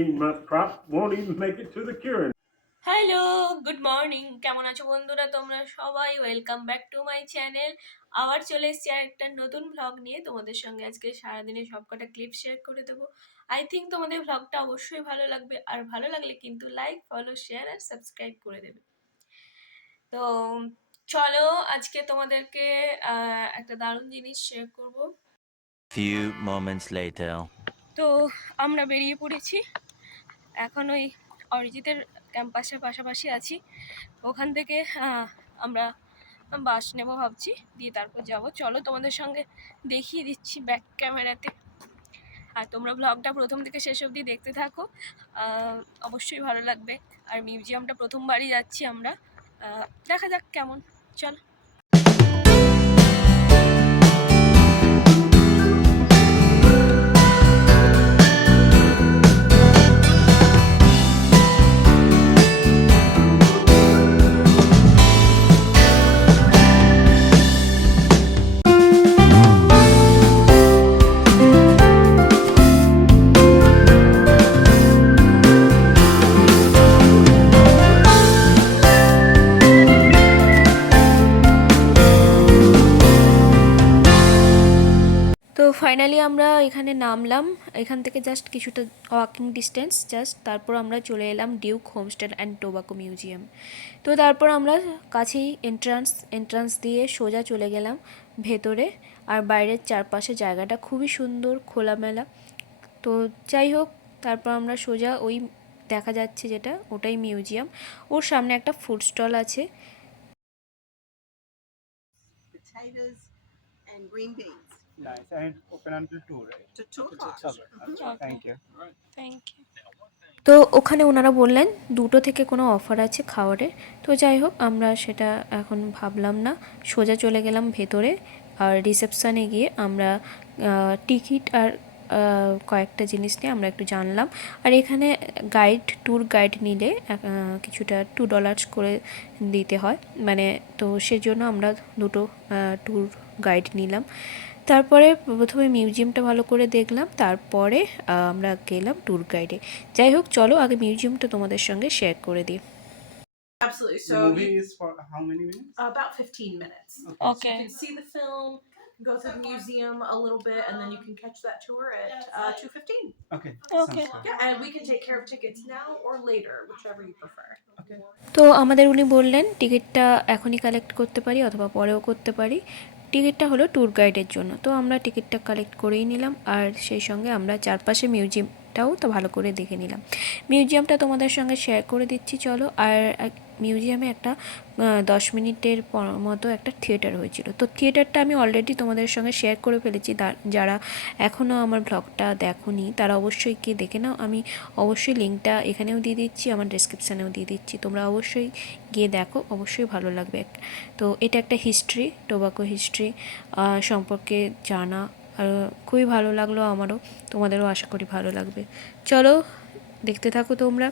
13-month crop won't even make it to the curing. Hello, good morning. কেমন আছো বন্ধুরা তোমরা সবাই? Welcome back to my channel. আবার চলে এসেছি আর একটা নতুন ভ্লগ নিয়ে। তোমাদের সঙ্গে আজকে সারাদিনে সবকটা ক্লিপ শেয়ার করে দেবো। আই থিঙ্ক তোমাদের ভ্লগটা অবশ্যই ভালো লাগবে, আর ভালো লাগলে কিন্তু লাইক, ফলো, শেয়ার আর সাবস্ক্রাইব করে দেবে। তো চলো আজকে তোমাদেরকে একটা দারুণ জিনিস শেয়ার করব। Few moments later. তো আমরা বেরিয়ে পড়েছি এখন ওই অরিজিতের ক্যাম্পাসের পাশাপাশি আছি। ওখান থেকে আমরা বাস নেব ভাবছি, দিয়ে তারপর যাব। চলো তোমাদের সঙ্গে দেখিয়ে দিচ্ছি ব্যাক ক্যামেরাতে, আর তোমরা ব্লগটা প্রথম থেকে শেষ অবধি দেখতে থাকো, অবশ্যই ভালো লাগবে। আর মিউজিয়ামটা প্রথমবারই যাচ্ছি আমরা, দেখা যাক কেমন। চলো। তো ফাইনালি আমরা এখানে নামলাম। এখান থেকে জাস্ট কিছুটা ওয়াকিং ডিস্টেন্স জাস্ট, তারপর আমরা চলে এলাম Duke homestead and tobacco museum. তো তারপর আমরা কাছেই এন্ট্রান্স দিয়ে সোজা চলে গেলাম ভেতরে। আর বাইরের চারপাশে জায়গাটা খুবই সুন্দর, খোলামেলা। তো যাই হোক, তারপর আমরা সোজা ওই দেখা যাচ্ছে যেটা, ওটাই মিউজিয়াম। ওর সামনে একটা ফুড স্টল আছে। And green beans. Nice. And it's open until 2, right? To 2 o'clock. Okay. Thank you. Thank you. তো ওখানে ওনারা বললেন 2টো থেকে কোনো অফার আছে খাবারের। তো যাই হোক, আমরা সেটা এখন ভাবলাম না, সোজা চলে গেলাম ভেতরে। আর রিসেপশানে গিয়ে আমরা টিকিট আর কয়েকটা জিনিস নিয়ে আমরা একটু জানলাম। আর এখানে ট্যুর গাইড নিলে কিছুটা $2 করে দিতে হয়, মানে তো সেজন্য আমরা দুটো ট্যুর গাইড নিলাম। তারপরে প্রথমে মিউজিয়ামটা ভালো করে দেখলাম, তারপরে আমরা গেলাম ট্যুর গাইডে। যাই হোক, চলো আগে মিউজিয়ামটা তোমাদের সঙ্গে শেয়ার করে দিই। Absolutely. The So movie is for how many minutes? about 15 minutes. Okay. So you can see the film, go through the museum a little bit, and then you can catch that tour at 2:15. Okay. Okay. Sounds good. Yeah, and we can take care of tickets now or later, whichever you prefer. Okay. তো আমাদের উনি বললেন টিকিটটা এখনই কালেক্ট করতে পারি অথবা পরেও করতে পারি। টিকিটটা হলো ট্যুর গাইডের জন্য, তো আমরা টিকিটটা কালেক্ট করেই নিলাম। আর সেই সঙ্গে আমরা চারপাশে মিউজিয়ামটাও তো ভালো করে দেখে নিলাম। মিউজিয়ামটা তোমাদের সঙ্গে শেয়ার করে দিচ্ছি, চলো। আর মিউজিয়ামে একটা 10 মিনিটের মতো একটা থিয়েটার হয়েছিল। তো থিয়েটারটা আমি অলরেডি তোমাদের সঙ্গে শেয়ার করে ফেলেছি। যারা এখনও আমার ব্লগটা দেখোনি তারা অবশ্যই গিয়ে দেখে নাও। আমি অবশ্যই লিঙ্কটা এখানেও দিয়ে দিচ্ছি, আমার ডেসক্রিপশানেও দিয়ে দিচ্ছি, তোমরা অবশ্যই গিয়ে দেখো, অবশ্যই ভালো লাগবে। তো এটা একটা হিস্ট্রি, টোবাকো হিস্ট্রি সম্পর্কে জানা, আর খুবই ভালো লাগলো আমারও, তোমাদেরও আশা করি ভালো লাগবে। চলো দেখতে থাকো তোমরা।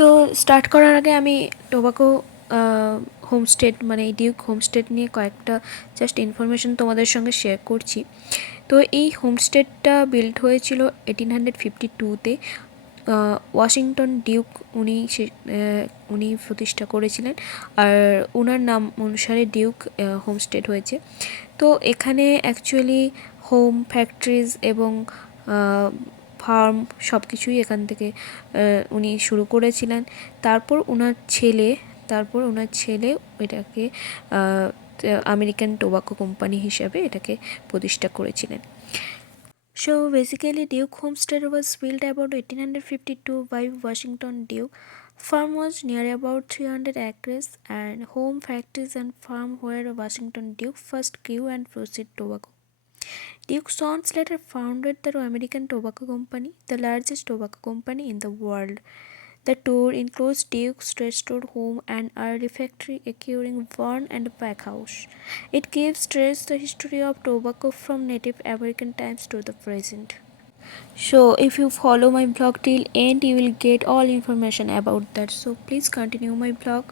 তো স্টার্ট করার আগে আমি টোবাকো হোমস্টেড মানে ডিউক হোমস্টেড নিয়ে কয়েকটা জাস্ট ইনফরমেশন তোমাদের সঙ্গে শেয়ার করছি। তো এই হোমস্টেডটা বিল্ড হয়েছিল 1852-তে। ওয়াশিংটন ডিউক উনি প্রতিষ্ঠা করেছিলেন, আর ওনার নাম অনুসারে ডিউক হোমস্টেড হয়েছে। তো এখানে অ্যাকচুয়ালি হোম, ফ্যাক্টরিজ এবং ফার্ম সব কিছুই এখান থেকে উনি শুরু করেছিলেন। তারপর ওনার ছেলে এটাকে আমেরিকান টোবাকো কোম্পানি হিসাবে এটাকে প্রতিষ্ঠা করেছিলেন। So basically Duke Homestead was built about 1852 by Washington Duke. Farm was near about 300 acres, and home, factories and farm where Washington Duke first grew and proceeded tobacco. Duke Sons later founded the American Tobacco Company, the largest tobacco company in the world. The tour includes Duke's restored home and early factory occurring barn and packhouse. It gives trace the history of tobacco from Native American times to the present. So if you follow my blog till end, you will get all information about that. So please continue my blog.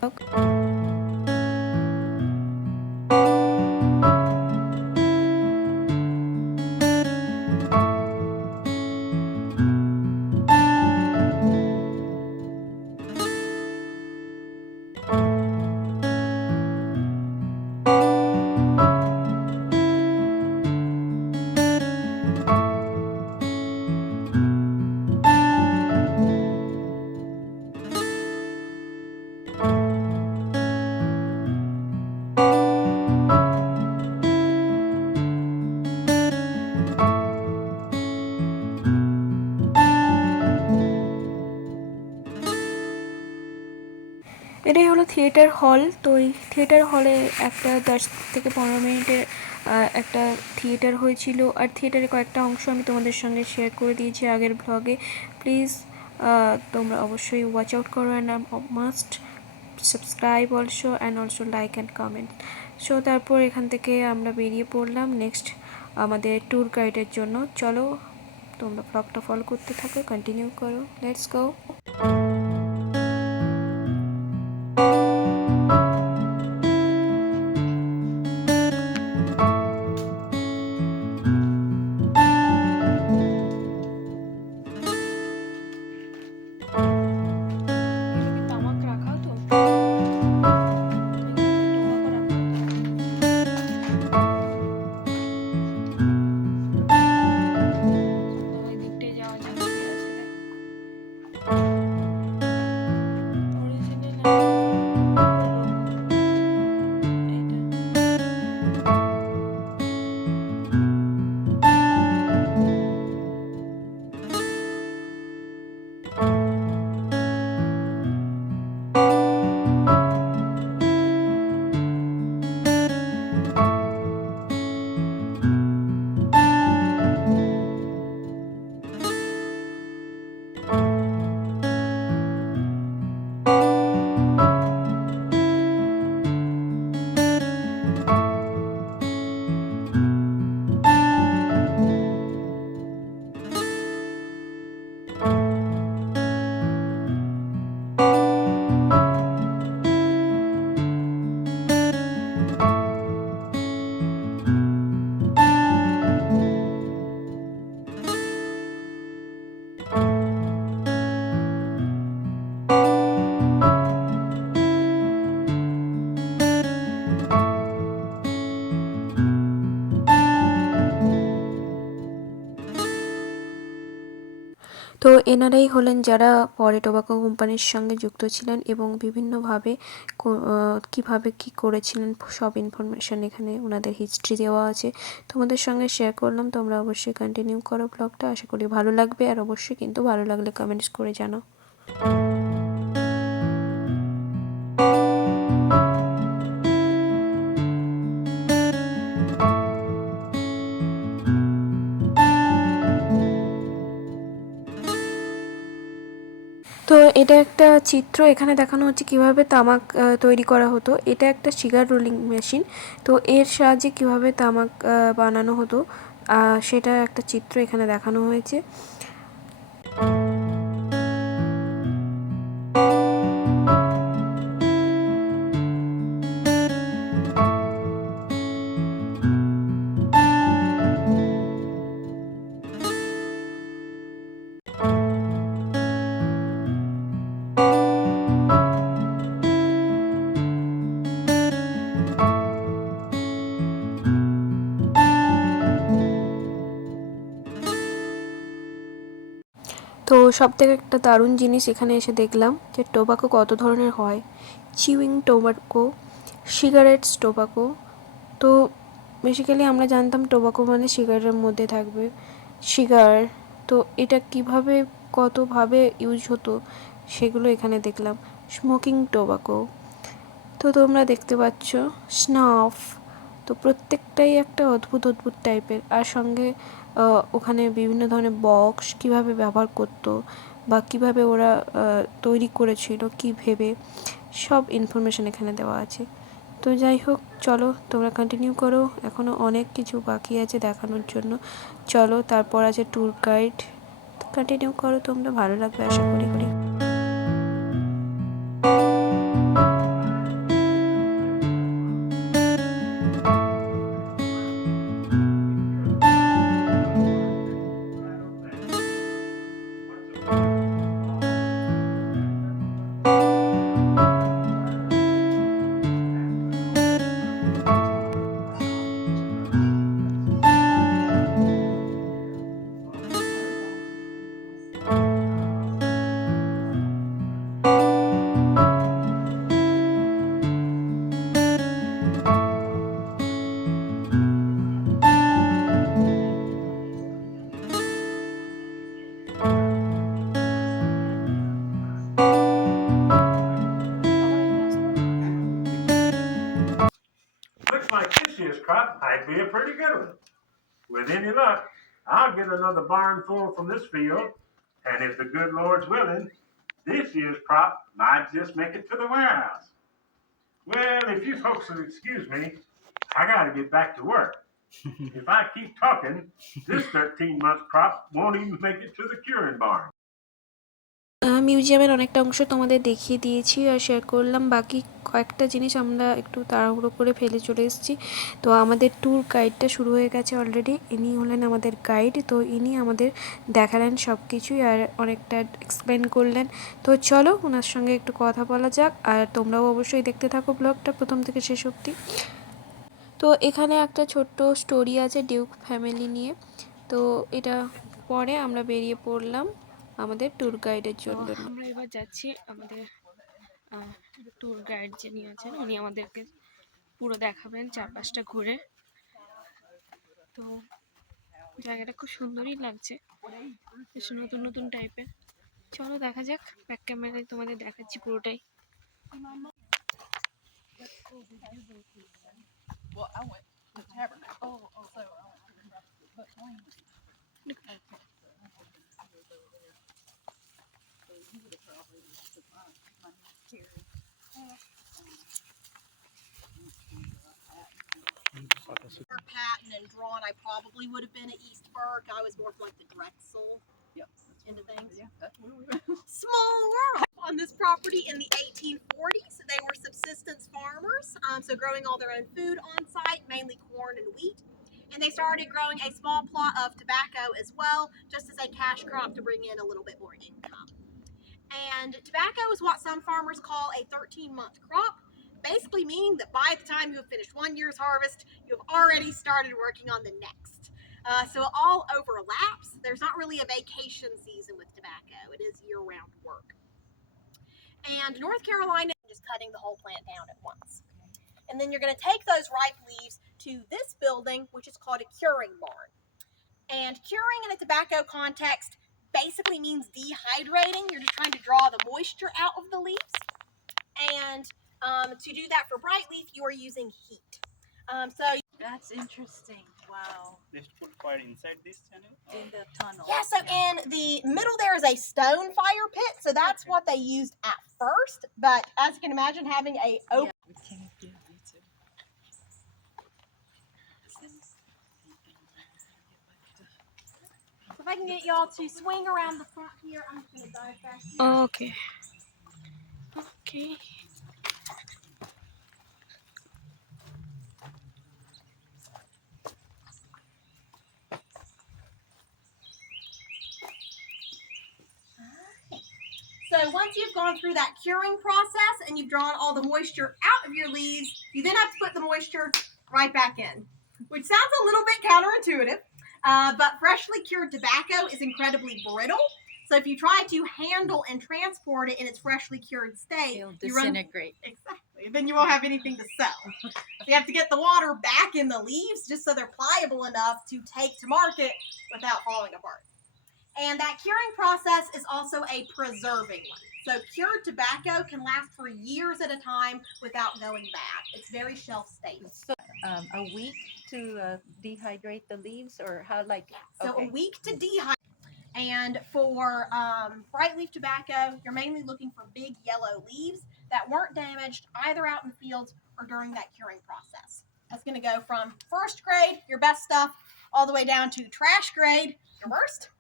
এটাই হলো থিয়েটার হল। তো এই থিয়েটার হলে একটা 10 থেকে 15 মিনিটের একটা থিয়েটার হয়েছিল, আর থিয়েটারের কয়েকটা অংশ আমি তোমাদের সঙ্গে শেয়ার করে দিয়েছি আগের ব্লগে। প্লিজ তোমরা অবশ্যই ওয়াচ আউট করো and must subscribe also and also like and comment. So তারপর এখান থেকে আমরা বেরিয়ে পড়লাম নেক্সট আমাদের ট্যুর গাইডের জন্য। চলো তোমরা ব্লগটা ফলো করতে থাকো, কন্টিনিউ করো, লেটস গো। তামাক রাখা তো ওই দিকটায় যাওয়া যাক কি আছে দেখ। তো এনারাই হলেন যারা পরে টোবাকো কোম্পানির সঙ্গে যুক্ত ছিলেন এবং বিভিন্নভাবে কীভাবে কী করেছিলেন সব ইনফরমেশান এখানে ওনাদের হিস্ট্রি দেওয়া আছে, তোমাদের সঙ্গে শেয়ার করলাম। তোমরা অবশ্যই কন্টিনিউ করো ব্লগটা, আশা করি ভালো লাগবে, আর অবশ্যই কিন্তু ভালো লাগলে কমেন্টস করে জানাও। তো এটা একটা চিত্র, এখানে দেখানো হচ্ছে কিভাবে তামাক তৈরি করা হতো। এটা একটা সিগার রোলিং মেশিন, তো এর সাহায্যে কিভাবে তামাক বানানো হতো সেটা একটা চিত্র এখানে দেখানো হয়েছে। তো সবথেকে একটা দারুণ জিনিস এখানে এসে দেখলাম যে টোবাকো কত ধরনের হয়। Chewing tobacco, cigarettes tobacco. তো বেসিক্যালি আমরা জানতাম টোবাকো মানে সিগারেটের মধ্যে থাকবে সিগার, তো এটা কিভাবে কতভাবে ইউজ হতো সেগুলো এখানে দেখলাম। স্মোকিং টোবাকো, তো তোমরা দেখতে পাচ্ছ স্নাফ, তো প্রত্যেকটাই একটা অদ্ভুত অদ্ভুত টাইপের। আর সঙ্গে ওখানে বিভিন্ন ধরনের বক্স কীভাবে ব্যবহার করতো বা কীভাবে ওরা তৈরি করেছিল কী ভেবে, সব ইনফরমেশান এখানে দেওয়া আছে। তো যাই হোক, চলো তোমরা কন্টিনিউ করো, এখনও অনেক কিছু বাকি আছে দেখানোর জন্য। চলো, তারপর আছে ট্যুর গাইড। কন্টিনিউ করো তোমরা, ভালো লাগবে আশা করি। Looks like this year's crop might be a pretty good one. With any luck, I'll get another barn full from this field, and if the good Lord's willing, this year's crop might just make it to the warehouse. Well, if you folks will excuse me, I gotta get back to work. If I keep talking, this 13-month crop won't even make it to the curing barn. মিউজিয়ামের অনেকটা অংশ তোমাদের দেখিয়ে দিয়েছি আর শেয়ার করলাম। বাকি কয়েকটা জিনিস আমরা একটু তাড়াহুড়ো করে ফেলে চলে এসেছি। তো আমাদের ট্যুর গাইডটা শুরু হয়ে গেছে অলরেডি। ইনি হলেন আমাদের গাইড। তো ইনি আমাদের দেখালেন সব কিছুই আর অনেকটা এক্সপ্লেন করলেন। তো চলো ওনার সঙ্গে একটু কথা বলা যাক, আর তোমরাও অবশ্যই দেখতে থাকো ব্লগটা প্রথম থেকে শেষ অবধি। তো এখানে একটা ছোট্ট স্টোরি আছে ডিউক ফ্যামিলি নিয়ে। তো এটা পরে আমরা বেরিয়ে পড়লাম আমাদের ট্যুর গাইডের জন্য। আমরা এবার যাচ্ছি, আমাদের ট্যুর গাইড যিনি আছেন উনি আমাদেরকে পুরো দেখাবেন চারপাশটা ঘুরে। তো জায়গাটা খুব সুন্দরই লাগছে, বেশ নতুন নতুন টাইপের। চলো দেখা যাক, ব্যাক ক্যামেরায় তোমাদের দেখাচ্ছি পুরোটাই। Well, I went to the tabernacle. So patent and drawn, I probably would have been at Eastburg. I was more like the Drexel into things. yeah, that's where we went. Small world. On this property in the 1840s, they were subsistence farmers, so growing all their own food on site, mainly corn and wheat. And they started growing a small plot of tobacco as well, just as a cash crop to bring in a little bit more income. And tobacco is what some farmers call a 13-month crop, basically meaning that by the time you have finished one year's harvest, you have already started working on the next. So it all overlaps. There's not really a vacation season with tobacco. It is year-round work. And North Carolina is just cutting the whole plant down at once. And then you're going to take those ripe leaves to this building, which is called a curing barn. And curing in a tobacco context basically means dehydrating. You're just trying to draw the moisture out of the leaves. And to do that for bright leaf, you are using heat. So That's interesting. Wow. They put fire inside this channel? In the tunnel. yeah, so in the middle there is a stone fire pit. So that's what they used at first. But as you can imagine, having a open We can't do it too. So if I can get y'all to swing around the front here, I'm just going to dive back here. Okay okay. So once you've gone through that curing process and you've drawn all the moisture out of your leaves, you then have to put the moisture right back in, which sounds a little bit counterintuitive, but freshly cured tobacco is incredibly brittle. So if you try to handle and transport it in its freshly cured state, It'll you run disintegrate. exactly. Then you won't have anything to sell. So you have to get the water back in the leaves just so they're pliable enough to take to market without falling apart. And that curing process is also a preserving one. So cured tobacco can last for years at a time without going bad. It's very shelf stable. So, a week to dehydrate the leaves, or how? Like, So okay. a week to dehydrate. And for bright leaf tobacco, you're mainly looking for big yellow leaves that weren't damaged either out in the fields or during that curing process. That's going to go from first grade, your best stuff, all the way down to trash grade, your worst.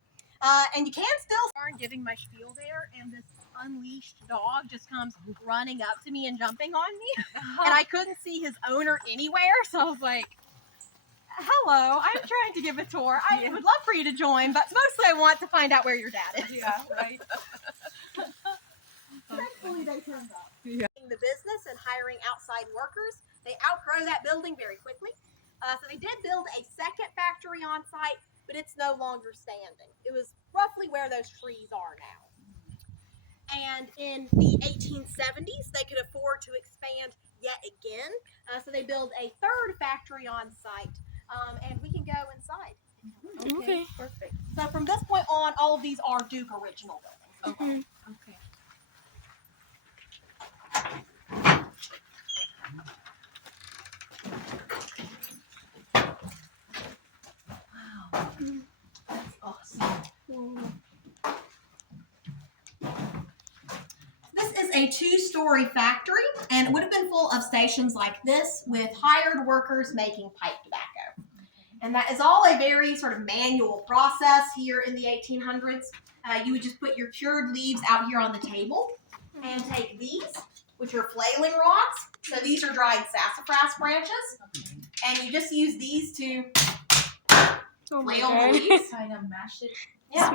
And you can still start giving my spiel there, and this unleashed dog just comes running up to me and jumping on me. And I couldn't see his owner anywhere, so I was like, hello, I'm trying to give a tour. I would love for you to join, but mostly I want to find out where your dad is. Yeah, right. Thankfully, they turned up. Yeah. The business and hiring outside workers, they outgrow that building very quickly. So they did build a second factory on site, but it's no longer standing. It was roughly where those trees are now. And in the 1870s, they could afford to expand yet again. So they built a third factory on site, and we can go inside. Okay. Perfect. So from this point on, all of these are Duke original buildings. Okay. Wow. That's awesome. This is a two-story factory, and it would have been full of stations like this with hired workers making pipe tobacco. And that is all a very sort of manual process here in the 1800s. You would just put your cured leaves out here on the table and take these, which are flailing rods. So these are dried sassafras branches. And you just use these to flail the leaves. Kind of mash it. Yeah.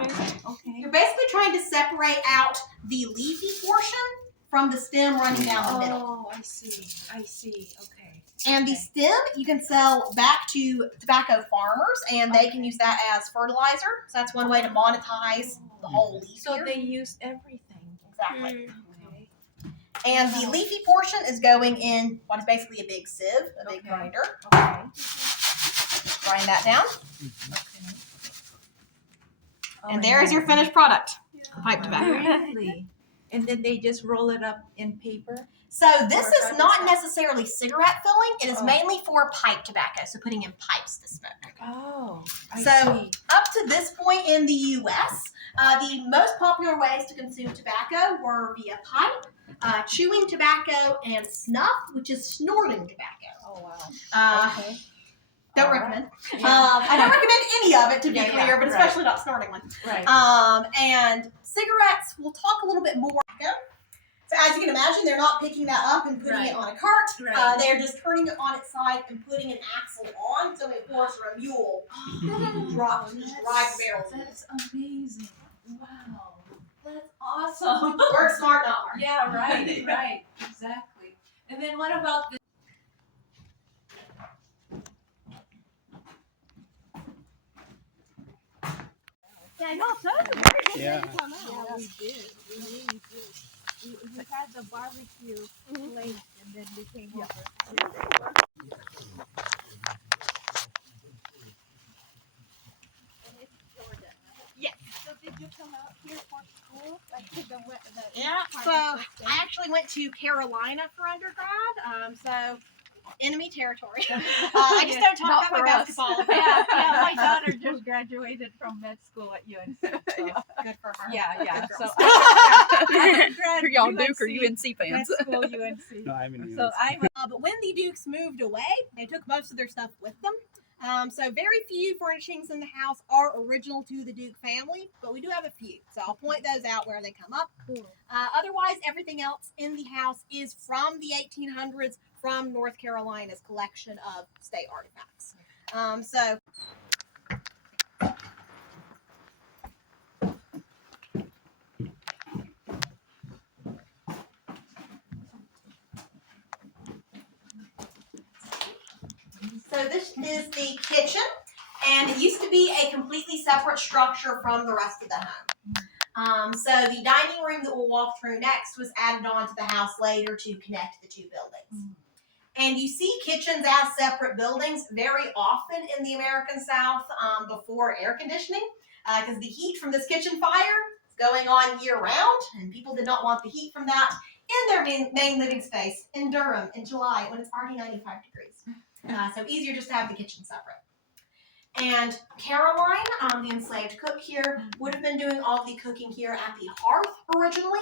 Okay. You're basically trying to separate out the leafy portion from the stem running down the middle. Oh, I see. I see. Okay. And the stem you can sell back to tobacco farmers, and they can use that as fertilizer. So that's one way to monetize the whole leaf. So they use everything. Exactly. Okay. And the leafy portion is going in what is basically a big sieve, a big Okay. grinder. Okay. Grind that down, Okay. and there is your finished product, pipe tobacco. Really? And then they just roll it up in paper? So this Or is how not does that- necessarily cigarette filling. It is Oh. mainly for pipe tobacco, so putting in pipes to smoke. Oh, I So see. up to this point in the U.S., the most popular ways to consume tobacco were via pipe, chewing tobacco, and snuff, which is snorting tobacco. Oh, wow. Okay. Don't All right. recommend. Yeah. I don't recommend any of it, to be Yeah, clear, yeah, but right. especially not snorting one. Right. And cigarettes, we'll talk a little bit more. So as you can imagine, they're not picking that up and putting it on a cart. Right. They're just turning it on its side and putting an axle on, so a horse or a mule drops and just drive the barrels. That's amazing. Wow. That's awesome. Work smart, not hard. Yeah, right, right. Exactly. And then what about the Yeah, no, so Yeah. Yeah, we did. We really did. We had the barbecue place, and then we came over. Yes. So did you come out here for school? Like to the Yeah, so I actually went to Carolina for undergrad, so enemy territory. I just don't talk about my basketball. Yeah, my daughter just graduated from med school at UNC. So. Good for her. Yeah. Good So girls. I Are y'all Duke or UNC med fans? school UNC. No, I'm in So I'm But when the Dukes moved away, they took most of their stuff with them. So very few furnishings in the house are original to the Duke family, but we do have a few. So I'll point those out where they come up. Otherwise, everything else in the house is from the 1800s, from North Carolina's collection of state artifacts. So this is the kitchen, and it used to be a completely separate structure from the rest of the home. So the dining room that we'll walk through next was added on to the house later to connect the two buildings. And you see kitchens as separate buildings very often in the American South before air conditioning. because the heat from this kitchen fire is going on year round, and people did not want the heat from that in their main living space in Durham in July when it's already 95 degrees. So easier just to have the kitchen separate. And Caroline, the enslaved cook here, would have been doing all the cooking here at the hearth originally.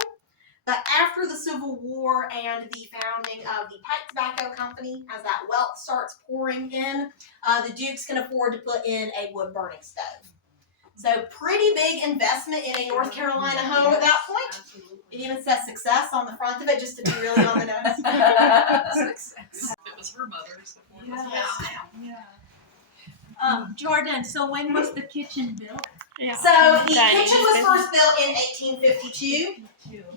But after the Civil War and the founding of the Pipe Tobacco Company, as that wealth starts pouring in, the Dukes can afford to put in a wood-burning stove. So pretty big investment in a North Carolina home at that point. Absolutely. It even says success on the front of it, just to be really on the nose. Success. It was her mother's. Yeah. Jordan, so when was the kitchen built? So the kitchen was first built in 1852.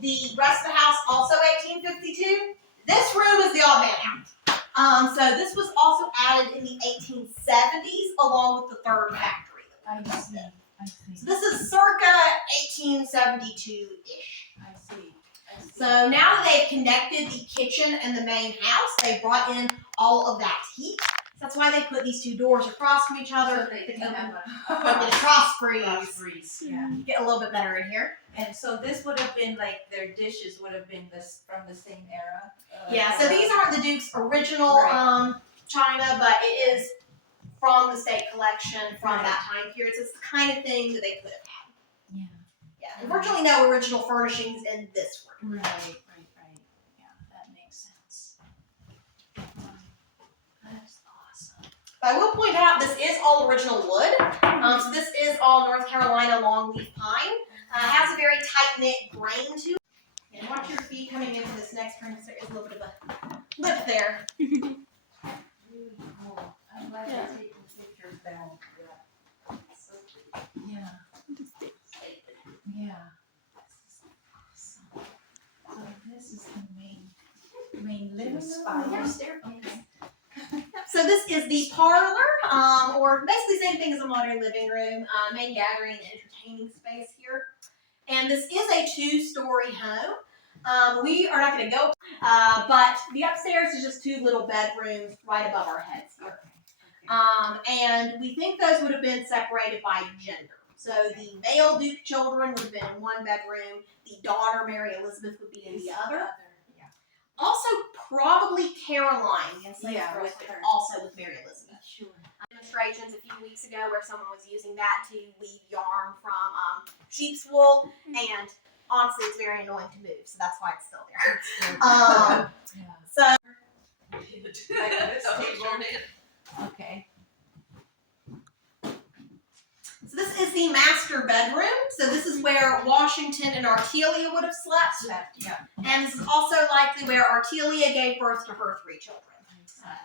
The rest of the house also 1852. This room is the odd man out. So this was also added in the 1870s along with the third factory. I see. So this is circa 1872-ish. I see. So now that they've connected the kitchen and the main house, they brought in all of that heat. That's why they put these two doors across from each other. So they can can have have a cross cross breeze. breeze. Yeah. Get a little bit better in here. And so this would have been like their dishes would have been this from the same era. Yeah, so these aren't the Duke's original Right. china, but it is from the state collection from that time period. So it's the kind of thing that they could have had. Yeah. Yeah, and virtually no original furnishings in this room. Right. Yeah, that makes sense. That's awesome. But I will point out this is all original wood. So this is all North Carolina longleaf pine. Has a very tight-knit grain to it. And watch your feet coming into this next room because there is a little bit of a lip there. Really cool. I'm glad you're taking pictures down. Yeah. Yeah. So this is the main living space. Okay. So this is the parlor, or basically the same thing as a modern living room, main gathering and entertaining space here. And this is a 2-story home. We are not going to go, but the upstairs is just 2 little bedrooms right above our heads here. And we think those would have been separated by gender. So the male Duke children would have been in one bedroom. The daughter, Mary Elizabeth, would be in the other. Yeah. Also, probably Caroline, the enslaved girl, with but her. also with Mary Elizabeth. Sure. Demonstrations a few weeks ago where someone was using that to weave yarn from sheep's wool, and honestly, it's very annoying to move, so that's why it's still there. Yeah. So, Okay. so this is the master bedroom. So this is where Washington and Artelia would have slept, Yeah. and this is also likely where Artelia gave birth to her 3 children.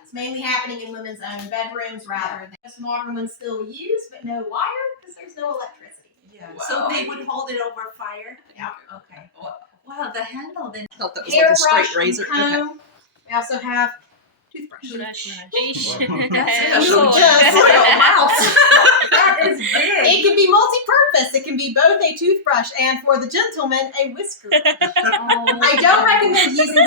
It's mainly happening in women's own bedrooms rather than just modern ones still use, but no wire because there's no electricity. Yeah. Wow. So they would hold it over fire? Yeah. Okay. Wow, the handle then. I thought that was like a Hairbrush straight razor. and Okay. comb. We also have toothbrush. That is big. It can be multi-purpose. It can be both a toothbrush and, for the gentleman, a whisker. I don't recommend using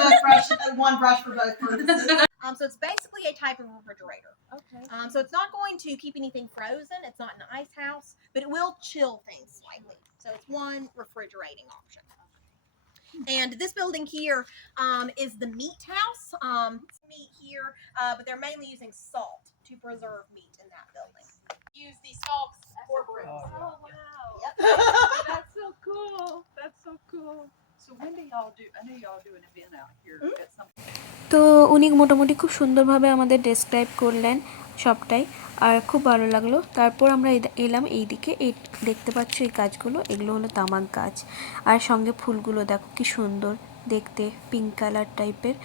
one brush for both purposes. So it's basically a type of refrigerator. Okay. So it's not going to keep anything frozen. It's not an ice house, but it will chill things slightly. So it's one refrigerating option. And this building here is the meat house. It's meat here, but they're mainly using salt to preserve meat in that building. Use the stalks for brooms. Oh, wow. Yep. That's so cool. That's so cool. So when do y'all do? I know y'all do an event out here at some point. তো উনি মোটামুটি খুব সুন্দরভাবে আমাদের ডেসক্রাইব করলেন সবটাই, আর খুব ভালো লাগলো। তারপর আমরা এলাম এই দিকে, এই দেখতে পাচ্ছ এই গাছগুলো, এগুলো হলো তামাক গাছ, আর সঙ্গে ফুলগুলো দেখো কি সুন্দর দেখতে, পিঙ্ক কালার টাইপের,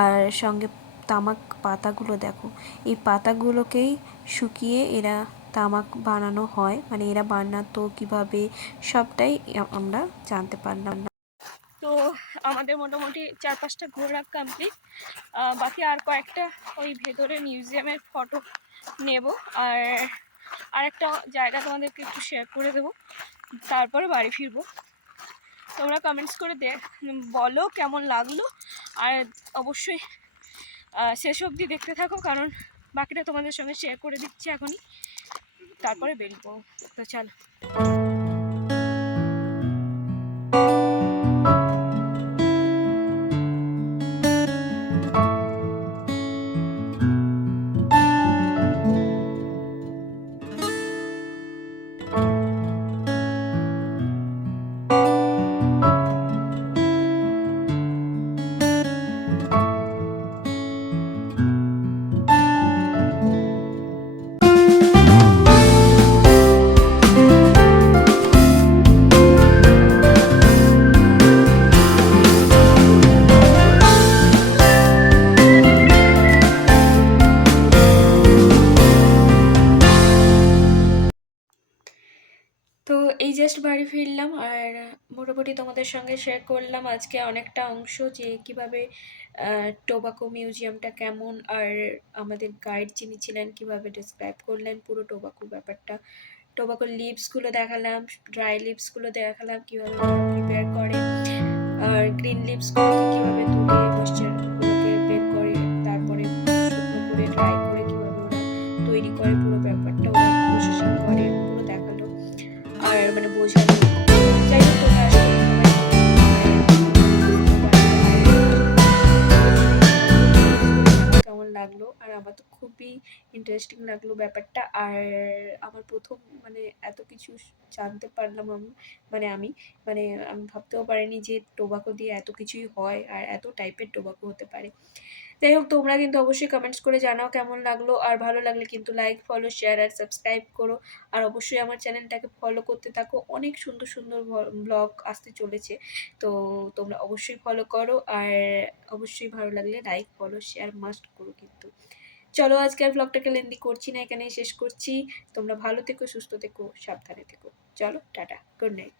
আর সঙ্গে তামাক পাতাগুলো দেখো, এই পাতাগুলোকেই শুকিয়ে এরা তামাক বানানো হয়, মানে এরা বানাতো কীভাবে সবটাই আমরা জানতে পারলাম। তো আমাদের মোটামুটি 4-5টা ঘোরা কমপ্লিট, বাকি আর কয়েকটা ওই ভেতরে মিউজিয়ামের ফটো নেব, আর একটা জায়গা তোমাদেরকে একটু শেয়ার করে দেবো, তারপরে বাড়ি ফিরবো। তোমরা কমেন্টস করে বলো কেমন লাগলো, আর অবশ্যই শেষ অবধি দেখতে থাকো, কারণ বাকিটা তোমাদের সঙ্গে শেয়ার করে দিচ্ছি এখনই, তারপরে বেরোবো। তো চলো। জাস্ট বাড়ি ফিরলাম আর মোটামুটি তোমাদের সঙ্গে শেয়ার করলাম আজকে অনেকটা অংশ যে কিভাবে টোবাকো মিউজিয়ামটা কেমন, আর আমাদের গাইড যিনি ছিলেন কিভাবে ডিসক্রাইব করলেন পুরো টোবাকো ব্যাপারটা। টোবাকো লিভসগুলো দেখালাম, ড্রাই লিভসগুলো দেখালাম কীভাবে ওরা প্রিপেয়ার করে, আর গ্রিন লিভসগুলোকে কীভাবে তুলে ময়েশ্চারগুলোকে বের করে তারপরে শুকনো করে ড্রাই করে কীভাবে ওরা তৈরি করে পুরো ব্যাপারটা ওরা প্রসেসিং করে পুরো দেখালো আর মানে বোঝালো। যাই হোক তোমরা আশা করি সবাই কেমন লাগলো, আর আমার তো খুবই ইন্টারেস্টিং লাগলো ব্যাপারটা। আর আমার প্রথম মানে এত কিছু জানতে পারলাম আমি মানে আমি ভাবতেও পারিনি যে টোবাকো দিয়ে এত কিছুই হয় আর এত টাইপের টোবাকো হতে পারে। যাই হোক তোমরা কিন্তু অবশ্যই কমেন্টস করে জানাও কেমন লাগলো, আর ভালো লাগলে কিন্তু লাইক, ফলো, শেয়ার আর সাবস্ক্রাইব করো। আর অবশ্যই আমার চ্যানেলটাকে ফলো করতে থাকো, অনেক সুন্দর সুন্দর ব্লগ আসতে চলেছে, তো তোমরা অবশ্যই ফলো করো। আর অবশ্যই ভালো লাগলে লাইক, ফলো, শেয়ার মাস্ট করো কিন্তু। চলো আজকে আর ব্লগটাকে লেন্দি করছি না, এখানেই শেষ করছি। তোমরা ভালো থেকো, সুস্থ থেকো, সাবধানে থেকো। চলো টাটা, গুড নাইট।